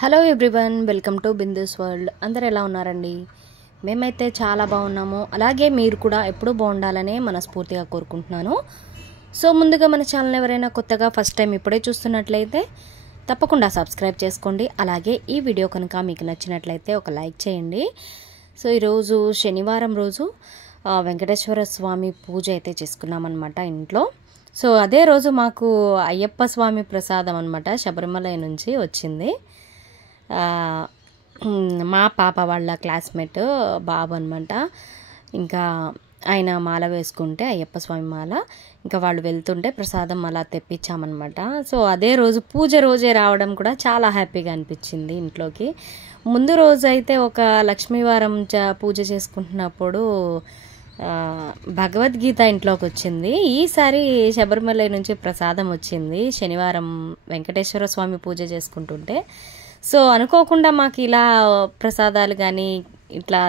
Hello everyone, welcome to Bindu's world. అందరు ఎలా ఉన్నారండి? మేమైతే చాలా బాగున్నాము. అలాగే మీరు కూడా ఎప్పుడూ బాగుండాలనే మనస్ఫూర్తిగా కోరుకుంటున్నాను. సో ముందుగా మన ఛానల్ ఎవరైనా కొత్తగా ఫస్ట్ టైం ఇప్పుడే చూస్తున్నట్లయితే తప్పకుండా సబ్స్క్రైబ్ చేసుకోండి. అలాగే ఈ వీడియో కనుక మీకు నచ్చినట్లయితే ఒక లైక్ చేయండి. సో ఈరోజు శనివారం రోజు వెంకటేశ్వర స్వామి పూజ అయితే చేసుకున్నామన్నమాట ఇంట్లో. సో అదే రోజు మాకు అయ్యప్ప స్వామి ప్రసాదం అనమాట శబరిమల నుంచి వచ్చింది. మా పాప వాళ్ళ క్లాస్మేట్ బాబు అనమాట. ఇంకా ఆయన మాల వేసుకుంటే అయ్యప్ప స్వామి మాల, ఇంకా వాళ్ళు వెళ్తుంటే ప్రసాదం అలా తెప్పించామన్నమాట. సో అదే రోజు పూజ రోజే రావడం కూడా చాలా హ్యాపీగా అనిపించింది ఇంట్లోకి. ముందు రోజు అయితే ఒక లక్ష్మీవారం పూజ చేసుకుంటున్నప్పుడు భగవద్గీత ఇంట్లోకి వచ్చింది. ఈసారి శబరిమల నుంచి ప్రసాదం వచ్చింది శనివారం వెంకటేశ్వర స్వామి పూజ చేసుకుంటుంటే. సో అనుకోకుండా మాకు ఇలా ప్రసాదాలు కానీ ఇట్లా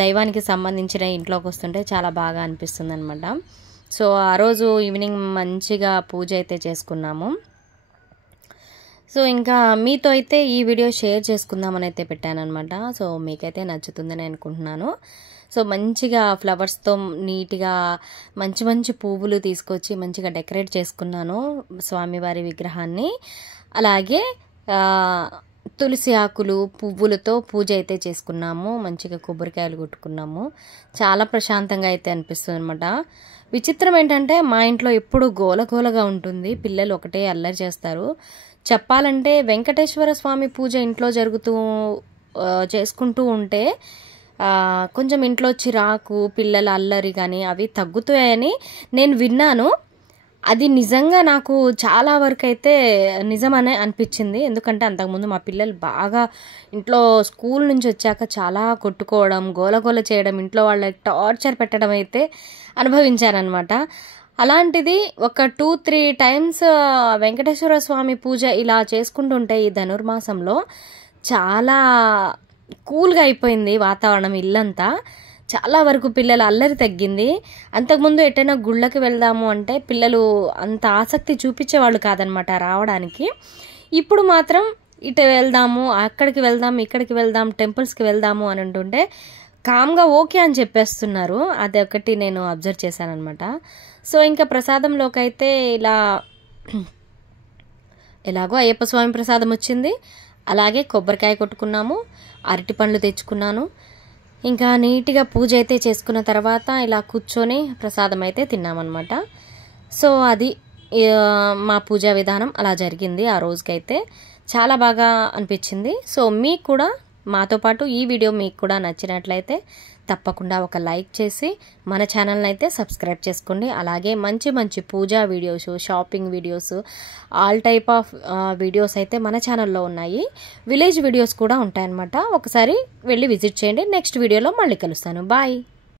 దైవానికి సంబంధించిన ఇంట్లోకి వస్తుంటే చాలా బాగా అనిపిస్తుంది అనమాట. సో ఆ రోజు ఈవినింగ్ మంచిగా పూజ అయితే చేసుకున్నాము. సో ఇంకా మీతో అయితే ఈ వీడియో షేర్ చేసుకుందామని అయితే పెట్టానమాట. సో మీకైతే నచ్చుతుందని అనుకుంటున్నాను. సో మంచిగా ఫ్లవర్స్తో నీట్గా మంచి మంచి పువ్వులు తీసుకొచ్చి మంచిగా డెకరేట్ చేసుకున్నాను స్వామివారి విగ్రహాన్ని. అలాగే తులసి ఆకులు పువ్వులతో పూజ అయితే చేసుకున్నాము. మంచిగా కొబ్బరికాయలు కొట్టుకున్నాము. చాలా ప్రశాంతంగా అయితే అనిపిస్తుంది అనమాట. విచిత్రం ఏంటంటే మా ఇంట్లో ఎప్పుడు గోలగోలగా ఉంటుంది. పిల్లలు ఒకటే అల్లరి చేస్తారు. చెప్పాలంటే వెంకటేశ్వర స్వామి పూజ ఇంట్లో చేసుకుంటూ ఉంటే కొంచెం ఇంట్లో చిరాకు పిల్లల అల్లరి కానీ అవి తగ్గుతాయని నేను విన్నాను. అది నిజంగా నాకు చాలా వరకు అయితే నిజమనే అనిపించింది. ఎందుకంటే అంతకుముందు మా పిల్లలు బాగా ఇంట్లో స్కూల్ నుంచి వచ్చాక చాలా కొట్టుకోవడం, గోలగోల చేయడం, ఇంట్లో వాళ్ళకి టార్చర్ పెట్టడం అయితే అనుభవించారనమాట. అలాంటిది ఒక 2-3 టైమ్స్ వెంకటేశ్వర స్వామి పూజ ఇలా చేసుకుంటుంటే ఈ ధనుర్మాసంలో చాలా కూల్గా అయిపోయింది వాతావరణం. ఇల్లంతా చాలా వరకు పిల్లల అల్లరి తగ్గింది. అంతకుముందు ఎటైనా గుళ్ళకి వెళ్దాము అంటే పిల్లలు అంత ఆసక్తి చూపించేవాళ్ళు కాదనమాట రావడానికి. ఇప్పుడు మాత్రం ఇటు వెళ్దాము, అక్కడికి వెళ్దాం, ఇక్కడికి వెళ్దాం, టెంపుల్స్కి వెళ్దాము అని అంటుంటే కామ్గా ఓకే అని చెప్పేస్తున్నారు. అది ఒకటి నేను అబ్జర్వ్ చేశాను అనమాట. సో ఇంకా ప్రసాదంలోకి అయితే ఎలాగో అయ్యప్ప స్వామి ప్రసాదం వచ్చింది. అలాగే కొబ్బరికాయ కొట్టుకున్నాము, అరటి పండ్లు తెచ్చుకున్నాను. ఇంకా నీట్గా పూజ అయితే చేసుకున్న తర్వాత ఇలా కూర్చొని ప్రసాదం అయితే తిన్నామన్నమాట. సో అది మా పూజా విధానం అలా జరిగింది. ఆ రోజుకైతే చాలా బాగా అనిపించింది. సో మీకు కూడా మాతో పాటు ఈ వీడియో మీకు కూడా నచ్చినట్లయితే తప్పకుండా ఒక లైక్ చేసి మన ఛానల్ని అయితే సబ్స్క్రైబ్ చేసుకోండి. అలాగే మంచి మంచి పూజా videos, shopping videos, all type of videos అయితే మన ఛానల్లో ఉన్నాయి. విలేజ్ వీడియోస్ కూడా ఉంటాయన్నమాట. ఒకసారి వెళ్ళి విజిట్ చేయండి. నెక్స్ట్ వీడియోలో మళ్ళీ కలుస్తాను. బాయ్.